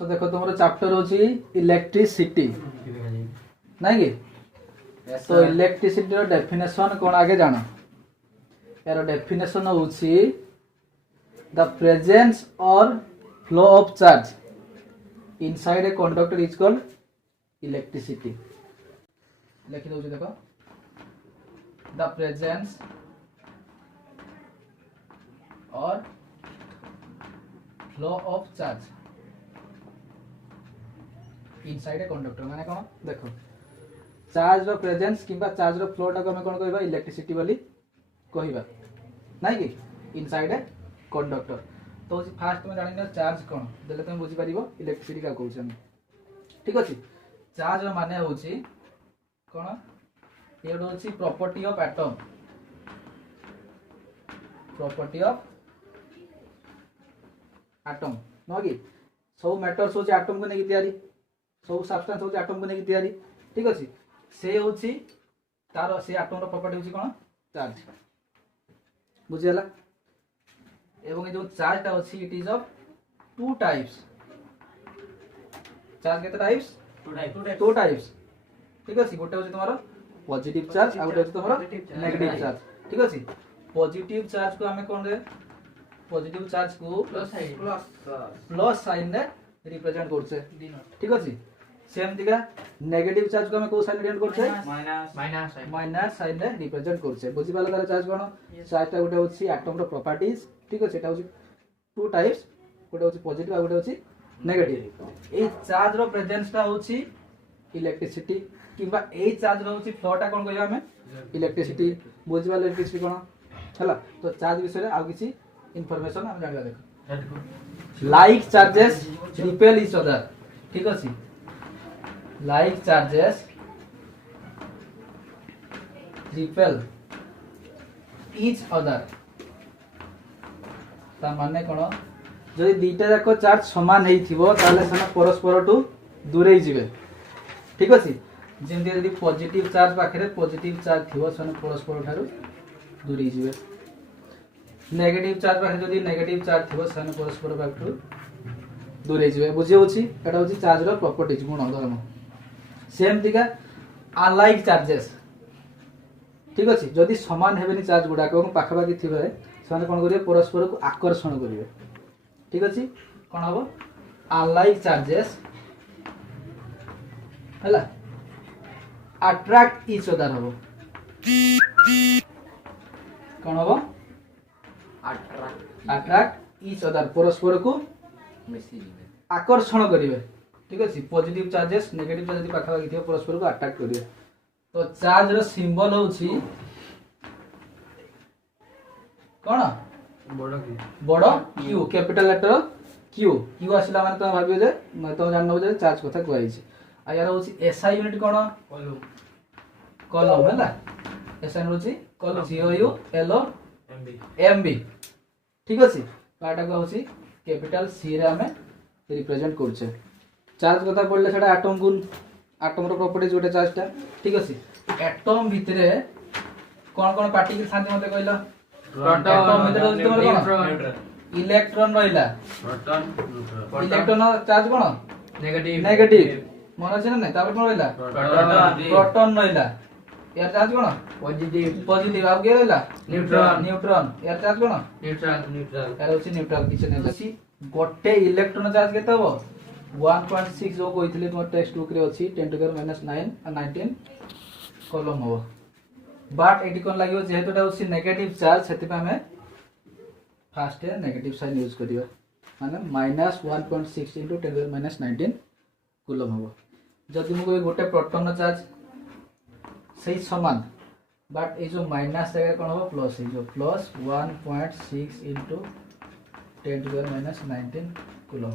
सो देखो तुम चैप्टर होची इलेक्ट्रिसिटी नहीं कि तो इलेक्ट्रिसिटी रो डेफिनेशन कौन आगे जानो यार डेफिनेशन होची द प्रेजेंस और flow of charge inside a conductor is called electricity लिखि दउची देखो द प्रेजेंस और flow of charge inside a conductor माने कोन देखो चार्ज रो प्रेजेंस किबा चार्ज रो फ्लो टा हम कोन कहबा इलेक्ट्रिसिटी बोली कहबा नाही कि इनसाइड ए कंडक्टर तो फास्ट में जानि चार्ज कोन देले तुम बुझी परिबो इलेक्ट्रिसिटी का कहउछ हम ठीक अछि चार्ज रो माने होछि कोन ये होछि property of atom property of atom नो कि सब मैटर्स होछि एटम को नेकी तयारी सब सब्सटेंस होछि एटम को नेकी तयारी ठीक अछि से होछि तार से एटम रो प्रॉपर्टी होछि कोन चार्ज बुझियला एवं ये जो चार्ज ता होछि it is of two types charge केते टाइप्स टू टाइप्स ठीक अछि गोटे होछि तुम्हारा पॉजिटिव चार्ज आ गोटे होछि तुम्हारा नेगेटिव चार्ज ठीक अछि पॉजिटिव चार्ज को हमें कोन रे पॉजिटिव चार्ज को प्लस साइन रे रिप्रेजेंट करछे ठीक अछि सेम दिगा नेगेटिव चार्ज को हमें को साइन रिप्रेजेंट करछे माइनस साइन रे रिप्रेजेंट करछे बुझि पाला तार चार्ज कोन चार्ज ता गोटे होछि एटम रो प्रॉपर्टीज ठीक अछि एटा होछि टू टाइप्स गोटे होछि पॉजिटिव आ गोटे होछि नेगेटिव ए चार्ज रो प्रेजेंस ता होछि इलेक्ट्रिसिटी किबा ए चार्ज रो होछि फ्लो टा कोन कहबा हमें इलेक्ट्रिसिटी बुझि पाला इलेक्ट्रिसिटी कोन हला तो चार्ज विषय रे आ किछि इंफॉर्मेशन हम जानबा देखो like charges repel each other ठीक अछि like charges repel each other ता माने कोन जदि दीटा जाको चार्ज समान हेई थिबो ताले सना परस्पर टू दूरे जिवे ठीक अछि जेंति यदि पॉजिटिव चार्ज पाखरे पॉजिटिव चार्ज थिबो सना परस्पर थारु दूरे जिवे नेगेटिव चार्ज पाखरे जदि नेगेटिव चार्ज थिबो सना परस्पर पाखरु दूरे जिवे बुझे होछि एटा होछि चार्ज रो प्रॉपर्टीज गुण धर्म सेम दिगा अलाइक चार्जेस ठीक अछि जदि समान हेबेनी चार्ज गुडा को पाखा पाखी थिबे सने कोन करिवे परस्पर को आकर्षण करिवे ठीक अछि कोन हबो अलाइक चार्जेस हला अट्रैक्ट ईच अदर हबो कोन हबो अट्रैक्ट ईच अदर परस्पर को आकर्षण करिवे ठीक अछि पॉजिटिव चार्जेस नेगेटिव चार्ज यदि पाखा पाखी थिबे परस्पर को अट्रैक्ट करिवे तो चार्ज रो सिंबल होछि कोन बड़ Q capital letter Q Q आसिला माने त भाबियो जे त जाननो जे चार्ज कथा कहै छै आ यार होछि एसआई यूनिट कोन कॉलम हैला एसआई होछि column C O U L O M B ठीक अछि काटा को होछि कैपिटल सी रे हमें रिप्रेजेंट करछे चार्ज कथा पड़ले सेटा एटम गुण एटम रो प्रॉपर्टीज गोटे चार्ज ता ठीक अछि एटम भितरे कोन कोन पार्टिकल थांती मते कहला प्रोटॉन भितरे होछि तमर कोन इलेक्ट्रॉन रहिला प्रोटॉन इलेक्ट्रॉन चार्ज कोन नेगेटिव मन अछि नै तापर कोन रहिला प्रोटॉन रहिला यार चार्ज कोन पॉजिटिव आ के रहिला न्यूट्रॉन यार चार्ज कोन न्यूट्रल यार होछि न्यूट्रल किछ नै अछि गोटे इलेक्ट्रॉन चार्ज केते हो 1.6 जो कोइथिले तो टेक्स्ट बुक रे अछि 10 टू द माइनस 9 और 19 कॉलम हो बट एटी कोन लागियो जेहेतुटा होछि नेगेटिव चार्ज सेति पे हमें फास्ट है नेगेटिव साइन यूज करियो माने -1.6 * 10 टू द माइनस 19 कूलम हो जदि मु कोइ गोटे प्रोटॉन चार्ज सही समान बट ए जो माइनस जगह कोन हो प्लस ए जो plus 1.6 * 10 to the minus 19 coulomb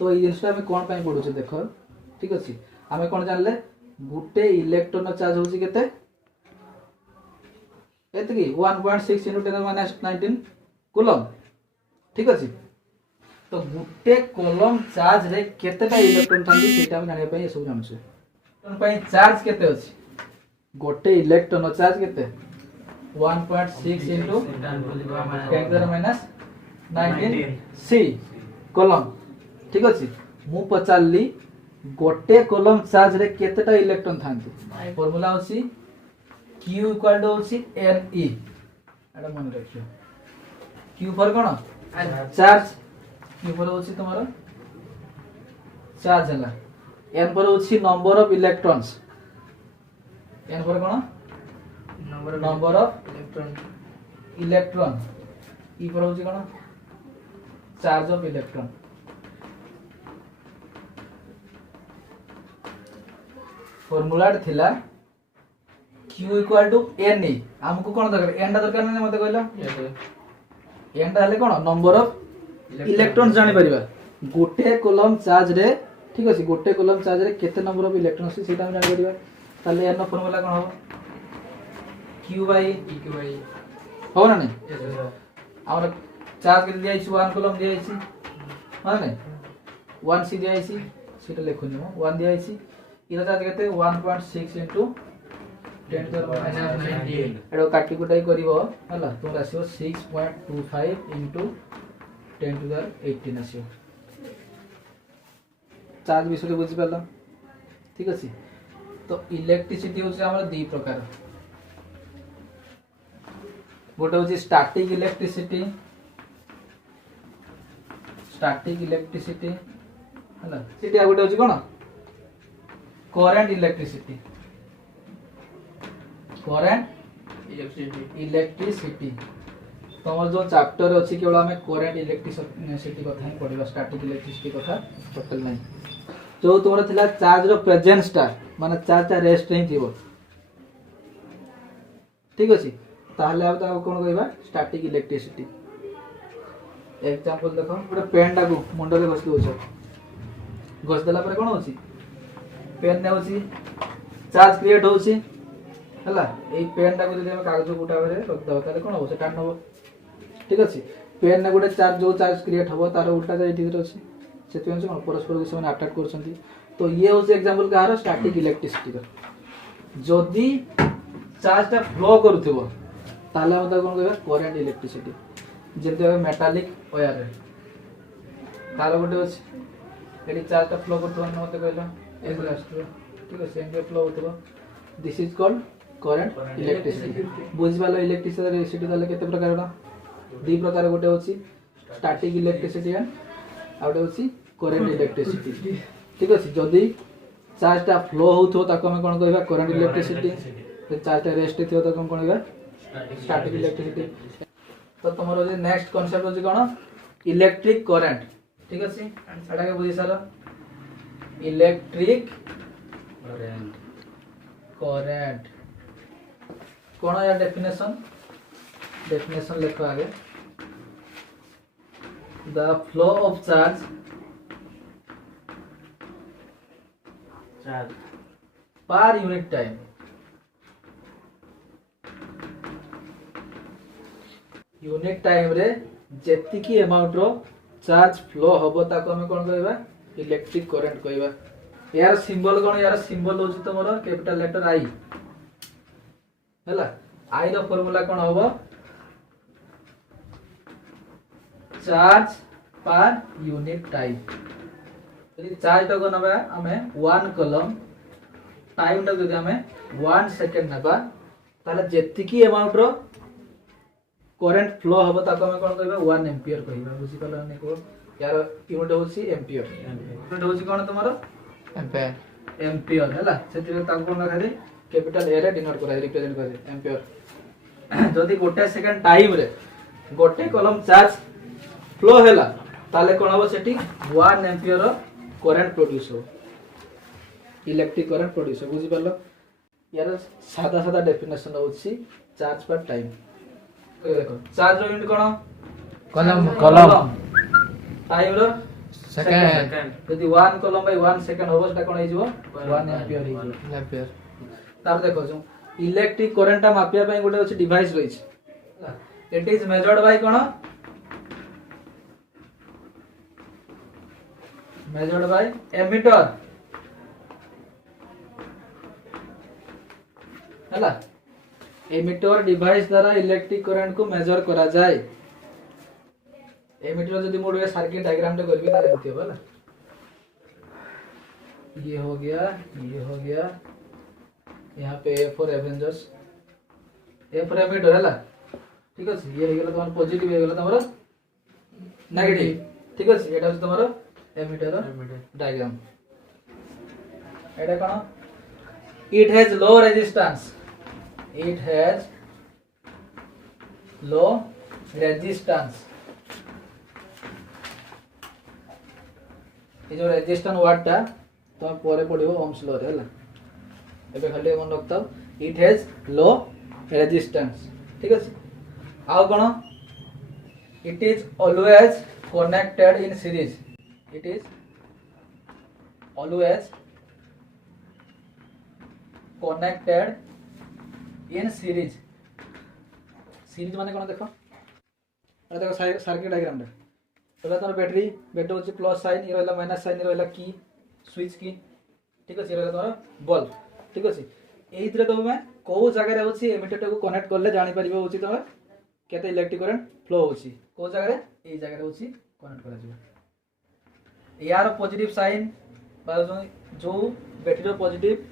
तो ये जिनस हमें कोन पई पडुछ देखो ठीक अछि हमें कोन जानले गुटे इलेक्ट्रॉन चार्ज होछि केते एतकी 1.6 * 10 - 19 कूलम ठीक अछि तो गुटे कॉलम चार्ज रे केतेटा इलेक्ट्रॉन थांती सेटा हम जानिया पई सब जानछे इलेक्ट्रॉन पई चार्ज केते अछि गोटे इलेक्ट्रॉन चार्ज केते 1.6 * 10 - 19 सी कॉलम ठीक अछि मु पचारली गोटे कोलम चार्ज रे केतेटा इलेक्ट्रॉन थांती फार्मूला होची q इक्वल टू होची ne एटा मन रखियो q for cone charge q for होची तुम्हारा चार्ज हला n पर होची नंबर ऑफ इलेक्ट्रॉन्स n पर कोन नंबर ऑफ इलेक्ट्रॉन e पर होची कोन चार्ज ऑफ इलेक्ट्रॉन फॉर्मूला थिला q इक्वल टू ne हमको कोन दरकार n टा दरकार नै मते कहला n टा हले कोन नंबर ऑफ इलेक्ट्रॉन्स जानि परिबा गोटे कोलम चार्ज रे ठीक अछि गोटे कोलम चार्ज रे केते नंबर ऑफ इलेक्ट्रॉन्स सेटा हम जानि परिबा ताले n नो फॉर्मूला कोन हो q बाय हो ना नै हमरा चार्ज के दिया 1 कोलम दिया हां नै 1 c दिया सेटा लिखुनी मो 1 दिया इरा चार्ज केते 1.6 into 10 to the minus 19 एडो काटी कुटाई करिवो हला तुम आसीओ 6.25 into 10 to the 18 आसीओ चार्ज विषय बुझि पाला ठीक अछि तो इलेक्ट्रिसिटी होचे हमर दि प्रकार गोटे होची स्टैटिक इलेक्ट्रिसिटी हला सिटी आ गोटे होची कोन करंट इलेक्ट्रिसिटी तमर जो चैप्टर अछि केवल हमें करंट इलेक्ट्रिसिटी कथा ही पढिबा स्टैटिक इलेक्ट्रिसिटी कथा टोटल नहीं जो तुमरा थिला चार्ज रो प्रेजेंस टा माने चार्ज टा रेस्ट नहीं थिबो ठीक अछि ताहले अब ता कोन कहबा स्टैटिक इलेक्ट्रिसिटी एग्जांपल देखो गोटे पेन टा को मुंडो रे घस दोछ घस देला पर कोन होछि पेन ने होची चार्ज क्रिएट होची हला एई पेन टा को जदी हम कागज गुटा रे रख दबा ताले कोन हो से टान नबो ठीक अछि पेन ने गोटे चार्ज जो चार्ज क्रिएट हबो तार उल्टा जाई ठीक अछि सेति हम कोन परस्पर के समान अटैक करछंती तो ये होचे एग्जांपल का हारो स्टैटिक इलेक्ट्रिसिटी रो जदी चार्ज टा फ्लो करथबो ताले हम ता कोन कहबा करंट इलेक्ट्रिसिटी जेते मेटालिक वायर रे तार गोटे अछि एडी चार्ज टा फ्लो करथबो मते कहला ठीक है सेंटर फ्लो होतबो this is called current electricity बुझि वाला इलेक्ट्रिसिटी ताले केते प्रकार रा दि प्रकार गोटे होची स्टैटिक इलेक्ट्रिसिटी एंड आउट होची करंट इलेक्ट्रिसिटी ठीक है जदी चार्ज टा फ्लो होथो ताको हम कोन कहबा करंट इलेक्ट्रिसिटी तो चार्ज टा रेस्ट थियो ताको हम कोन कहबा स्टैटिक इलेक्ट्रिसिटी तो तमरो जे नेक्स्ट कांसेप्ट होची कोन इलेक्ट्रिक करंट ठीक है एटा के बुझि सारा इलेक्ट्रिक करंट कौन है डेफिनेशन लिखो आगे the flow of charge per unit time unit time रे जेति की अमाउंट रो चार्ज फ्लो हबो ताको हम कोन कहबा इलेक्ट्रिक करंट कहबा यार सिंबल कोन यार सिंबल होची तमरो कैपिटल लेटर आई हला आई रो फार्मूला कोन होबो चार्ज पर यूनिट टाइम यदि चार्ज तो नबा हमें 1 कलम टाइम टा जदि हमें 1 सेकंड नबा ताले जेति की अमाउंट रो करंट फ्लो हबो ताको हमें कोन कहबा 1 एम्पियर कहबा बुझि पला ने को यार यूनिट होची एम्पियर यूनिट होची कोन तमरो एम्पियर हला सेति ताको लगा दे कैपिटल ए रे डिनोट करा रिप्रेजेंट करे एम्पियर जदी गोटे सेकंड टाइम रे गोटे कलम चार्ज फ्लो हैला ताले कोन हो सेठी 1 एम्पियर करंट प्रोड्यूस हो इलेक्ट्रिक करंट प्रोड्यूस हो बुझि परलो यार सादा सादा डेफिनेशन होची चार्ज पर टाइम देखो चार्ज रो यूनिट कोन कलम टाइम रो सेकंड यदि 1 कलम बाय 1 सेकंड होबो सेटा कोन हिजबो 1 एम्पियर हिजबो एम्पियर तार देखो जो इलेक्ट्रिक करंट मापिया पय गोटे अछि डिवाइस रहिछ इट इज मेजर्ड बाय कोन मेजर्ड बाय एमीटर हला एमीटर डिवाइस द्वारा इलेक्ट्रिक करंट को मेजर करा जाय एमीटर जदी मोड वे सर्किट डायग्राम टे करबे तार हेतियो हला ये हो गया, ये हो गया, यहाँ पे A for Avengers, A for emitter है, ठीक है। ये हो गया तुम्हारा पॉजिटिव, हो गया तुम्हारा नेगेटिव, ठीक है। एटा हो तुम्हारा एमिटर डायग्राम। एटा कौन, it has low resistance, it has low resistance. ये जो रेजिस्टेंस वर्ड टा तुम पर पढ़ो ओम्स लॉ रे, एबे खाली मन रखता, इट हैज लो रेजिस्टेंस, ठीक है। आउ कौन, it is always connected in series, it is always connected in series. Series माने कौन देखो, अरे देखो सर्किट डायग्राम रे, तो तुम बैटरी बैटरी होची प्लस साइन, ये रहला माइनस साइन, ये रहला की स्विच की, ठीक है। ये रहला तुम बल्ब, ठीक है। एइथरे तुम को जगह रे होची एमिटर को कनेक्ट करले जानि परिबो होची तुम केते इलेक्ट्रिक करंट फ्लो होची, को जगह रे, एई जगह रे होची कनेक्ट करा जिवो। यार पॉजिटिव साइन बा जो बैटरी रो पॉजिटिव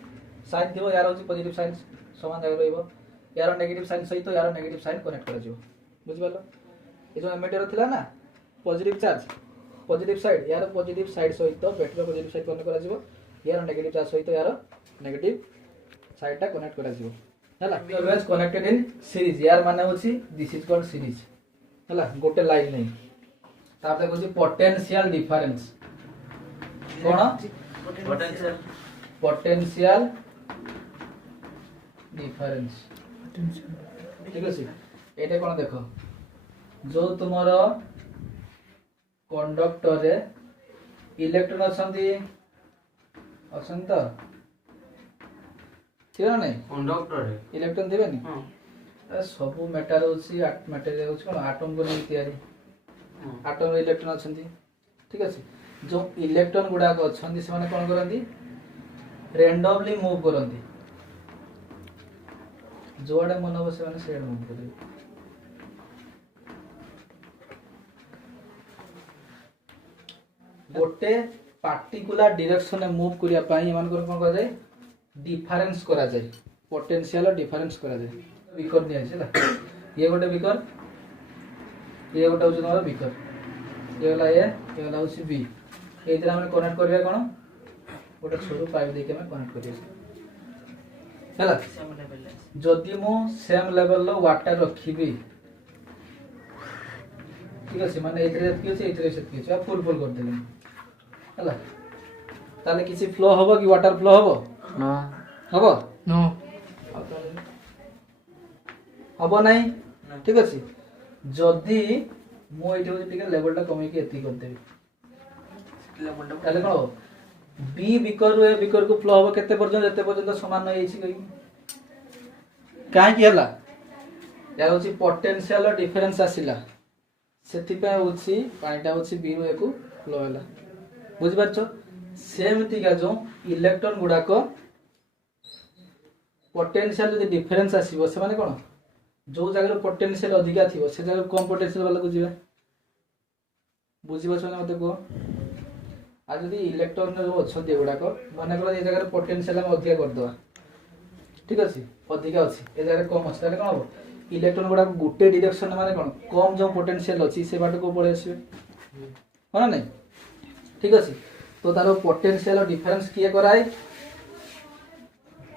साइन थिबो, यार होची पॉजिटिव साइन समान जगह रहइबो, यार नेगेटिव साइन सहित तो यार नेगेटिव साइन कनेक्ट करा जिवो, बुझि पालो। ए जो एमिटर थिला ना पॉजिटिव चार्ज, पॉजिटिव साइड, यार पॉजिटिव साइड सहित तो बैटरी रो पॉजिटिव साइड कनेक्ट करा जिवो, यार नेगेटिव चार्ज सहित तो यार नेगेटिव साइड टा कनेक्ट करा जिवो, हला। ऑलवेज कनेक्टेड इन सीरीज, यार माने होची दिस इज कॉल्ड सीरीज, हला, गोटे लाइन नहीं। तापर होची पोटेंशियल डिफरेंस, कोन पोटेंशियल डिफरेंस, ठीक है। एटा कोन देखो, जो तुमरो कंडक्टर रे इलेक्ट्रॉन अछंती अछंत थिरा नै, कंडक्टर रे इलेक्ट्रॉन देबे नि, हां सब मैटर होची, मैटर होची कोन एटम को नै तयारी, एटम रे इलेक्ट्रॉन अछंती, ठीक अछि। जो इलेक्ट्रॉन गुडा को अछंती से माने कोन करंती, रैंडमली मूव करंती, जोड़े मन हो से माने सेड मूव करबे। गोटे पार्टिकुलर डायरेक्शन में मूव करिया पाई एमान कोन करा जाय, डिफरेंस करा जाय, पोटेंशियल डिफरेंस करा जाय। बीकर नै छै ना, ये गोटे बीकर, ये गोटे होछ हमर बीकर, ये वाला ये वाला होछ बी, एइतरा हम कनेक्ट करबे कोन, गोटे छोटो पाइप देके हम कनेक्ट करिया हैला। जदि मो सेम लेवल लो वाटर रखिबी, ठीक अछि, माने एइतरे एतकी अछि, एइतरे सेतकी अछि, आ फुल फुल कर देले हैला, ताले किसी फ्लो हबो कि वाटर फ्लो हबो ना, हबो नो, हबो नै, ठीक अछि। जदि मो एइठो टिके लेवल टा कमे के एती कर देबी, लेवल टा ताले कोन बी बीकर रे बीकर को फ्लो हबो केते पर्यंत, एते पर्यंत समान नै अछि कहि, काहे कि हला, या होछि पोटेंशियल डिफरेंस आसिला, सेति पे होछि पानीटा होछि बी रो एको फ्लो होला, बुझि पाछो। सेमति का जो इलेक्ट्रॉन गुडा को पोटेंशियल यदि डिफरेंस आसीबो, से माने कोन, जो जगह पोटेंशियल अधिका थिबो से जगह कम पोटेंशियल वाला को जिवे, बुझि पाछो ना मते को। आ यदि इलेक्ट्रॉन जो अछथि गुडा को माने कला ए जगह पोटेंशियल हम अधिका कर दवा, ठीक अछि, अधिका अछि, ए जगह कम अछि, ताले कोन हो, इलेक्ट्रॉन गुडा को गुटे डायरेक्शन माने कोन, कम जो पोटेंशियल अछि से बाट को पळे आसीबे, हो ना नै, ठीक अछि। तो तारो पोटेंशियल और डिफरेंस किए कराए,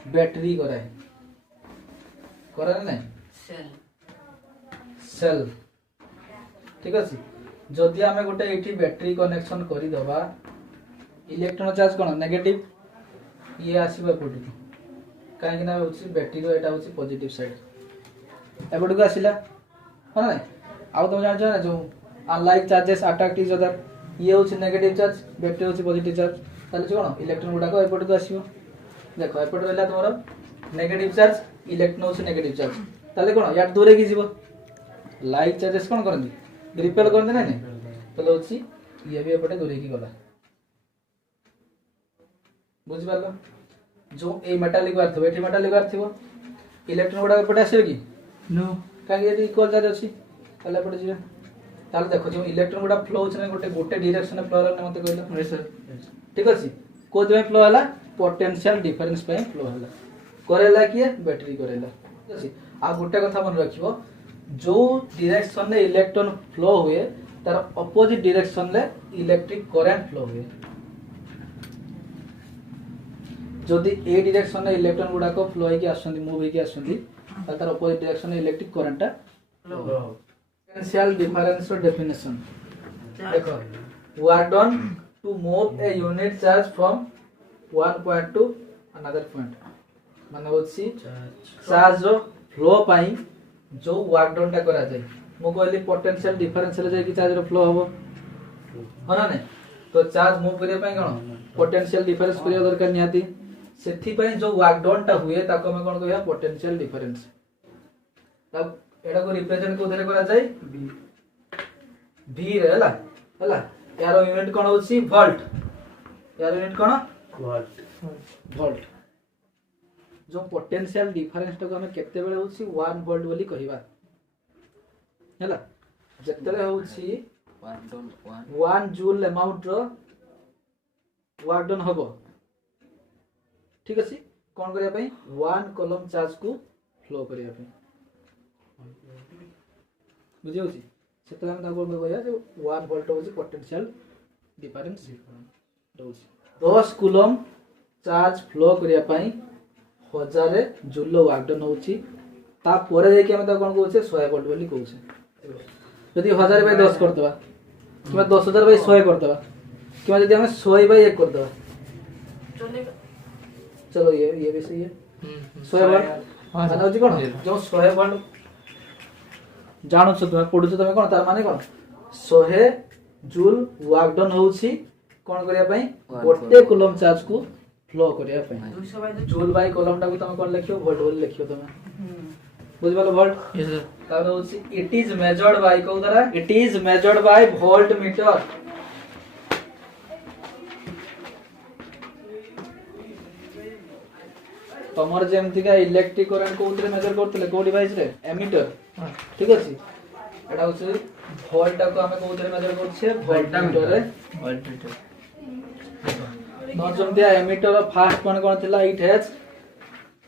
बैटरी कराए, कराए नै सेल, सेल, ठीक अछि। जदि आमे गोटे एठी बैटरी कनेक्शन करि दबा, इलेक्ट्रॉन चार्ज कोन नेगेटिव, ये आसीबा पडी, काहे कि ना होछि बैटरी रो एटा होछि पॉजिटिव साइड, एबडू आसिला, हो ना नै। आउ तुम जान छ ना जो unlike charges attract each other, ये होछि नेगेटिव चार्ज, बैटरी होछि पॉजिटिव चार्ज, ताले कोन इलेक्ट्रॉन गुडा को एपड को आसीबो, देखो एपड रहला तोरो नेगेटिव चार्ज, इलेक्ट्रॉन होछि नेगेटिव चार्ज, ताले कोन या दूरे की जीवो, लाइक चार्जेस कोन करंदी रिपेल करंदी नै नै, ताले होछि ये भी एपटे दूरे की गला, बुझि पालो। जो ए मेटालिक वार थबो, एठी मेटालिक वार थिबो, इलेक्ट्रॉन गुडा एपटे आसीबो की नो, काहे ये इक्वल चार्ज अछि, ताले एपटे जीवे। ताले देखो जो इलेक्ट्रॉन गुडा फ्लो होछ नै गोटे डायरेक्शन में फ्लो होले मते कहलो, यस सर, ठीक अछि। कोज में फ्लो हला पोटेंशियल डिफरेंस पे फ्लो हला करेला किए बैटरी करेला ठीक अछि आ गुटे कथा मन रखिबो जो डायरेक्शन ले इलेक्ट्रॉन फ्लो हुए तार अपोजिट डायरेक्शन ले इलेक्ट्रिक करंट फ्लो हुए जदि ए डायरेक्शन ले इलेक्ट्रॉन गुडा को फ्लो होई के आसंदी मूव होई के आसंदी तार अपोजिट डायरेक्शन ले इलेक्ट्रिक करंट ता फ्लो पोटेंशियल डिफरेंस रो डेफिनेशन देखो work done to move a unit charge from one point to another point माने होछि चार्ज रो फ्लो पाई जो वर्क डन ता करा जाय मो कहली पोटेंशियल डिफरेंस ले जाय कि चार्ज रो फ्लो होबो होना ने तो चार्ज मूव करे पाई कोन पोटेंशियल डिफरेंस करिया दरकार निहाती सेथि पाई जो वर्क डन ता हुए ताको हम कोन कहया पोटेंशियल डिफरेंस तब एडा को रिप्रेजेंट को धरे करा जाय v रे हला यार यूनिट कोन होछि वोल्ट यार यूनिट कोन वोल्ट जो पोटेंशियल डिफरेंस तो हम केते बेले होछि 1 वोल्ट बोली कहिबा हला जतले होछि 1 जूल अमाउंट रो वर्क डन हबो ठीक अछि कोन करिया पई 1 कूलम चार्ज को फ्लो करिया पई बुझियो छी सेतला हम दागो कहया जो 1 वोल्ट होछि पोटेंशियल डिफरेंस दोछि 10 कूलम चार्ज फ्लो करिया पई 1000 जूल वर्क डन होछि ता परे जे कि हम त कोन कहउछे 100 वोल्ट बोली कहउछे यदि 1000 बाय 10 करतबा किबा 10000 बाय 100 करतबा किबा यदि हम 100 बाय 1 करतबा चलेगा चलो ये भी सही है 100 वोल्ट हां जानो जी कोन जो 100 वोल्ट जानो छ तुम पढु छ तमे कोन तार माने कोन 100 जूल वर्क डन होछि कोन करिया पई गोटे कूलम चार्ज को फ्लो करिया पई 200 बाय जूल बाय कूलम टा को तमे कोन लिखियो वोल्ट बोल लिखियो तमे बुझबालो वोल्ट यस सर तार होछि इट इज मेजर्ड बाय को द्वारा it is measured bye volt meter तमर जेमति का इलेक्ट्रिक करंट को उतरे मेजर करतले को डिवाइस रे एमीटर ठीक अछि एटा होछि वोल्ट को हमें को उतरे मेजर करछे वोल्ट मीटर रे वोल्ट मीटर नॉट जेमति एमीटर फर्स्ट कोन कोन थिला इट हैज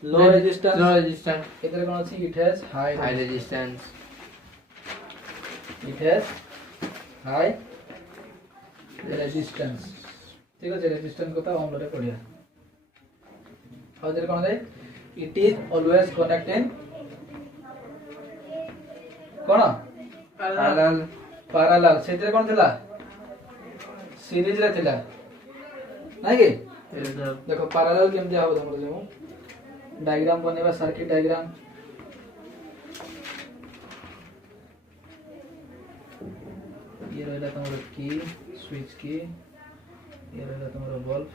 लो रेजिस्टेंस एतरे कोन अछि it has high resistance it has high resistance ठीक अछि रेजिस्टेंस को ता ओम रे पढिया और देर कोन दे it is always connect in कोन पैरेलल सेते कोन थिला सीरीज रे थिला नै के देखो पैरेलल केम दिया हो हमर जेमो डायग्राम बनेबा सर्किट डायग्राम ये रहला तमरो की स्विच की ये रहला तमरो बल्ब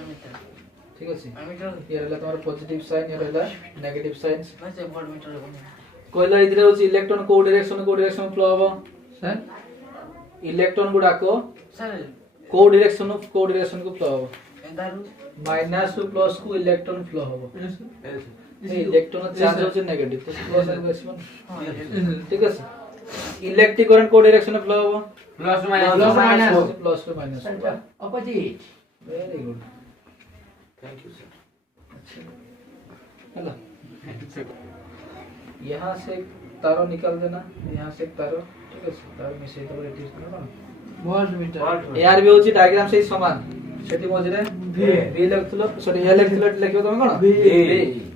एमीटर ठीक अछि एमीटर ये रहला तमरो पॉजिटिव साइन ये रहला नेगेटिव साइन से वोल्ट मीटर कोइला इधरे होछि इलेक्ट्रॉन को डायरेक्शन फ्लो हबो सर इलेक्ट्रॉन गुडा को सर को डायरेक्शन को फ्लो हबो माइनस टू प्लस को इलेक्ट्रॉन फ्लो हबो इलेक्ट्रॉन चार्ज होछि नेगेटिव तो प्लस आ गसिबन ठीक अछि इलेक्ट्रिक करंट को डायरेक्शन फ्लो हबो plus minus opposite very good thank you sir hello यहाँ से तारो निकाल देना यहाँ से तारो ठीक है तारो मिसे तो रेटिस करना वोल्ट मीटर यार भी होची डायग्राम से समान सेठी मझरे v लिखथलो सॉरी a लिखथलो लिखियो तमे कोन v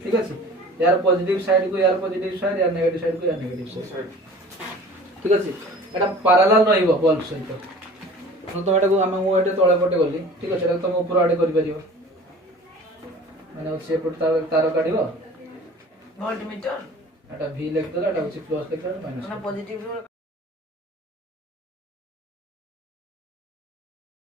ठीक है यार पॉजिटिव साइड को यार पॉजिटिव साइड यार नेगेटिव साइड को यार नेगेटिव साइड ठीक है एटा पैरेलल रहइबो बल्ब सहित तो एटा को हम एटा तळे पटे गली ठीक है एटा तुम ऊपर आडे करि परियो माने से पट तार काढिबो वोल्ट मीटर एटा v लिख देला एटा होची प्लस लिख देला माइनस पॉजिटिव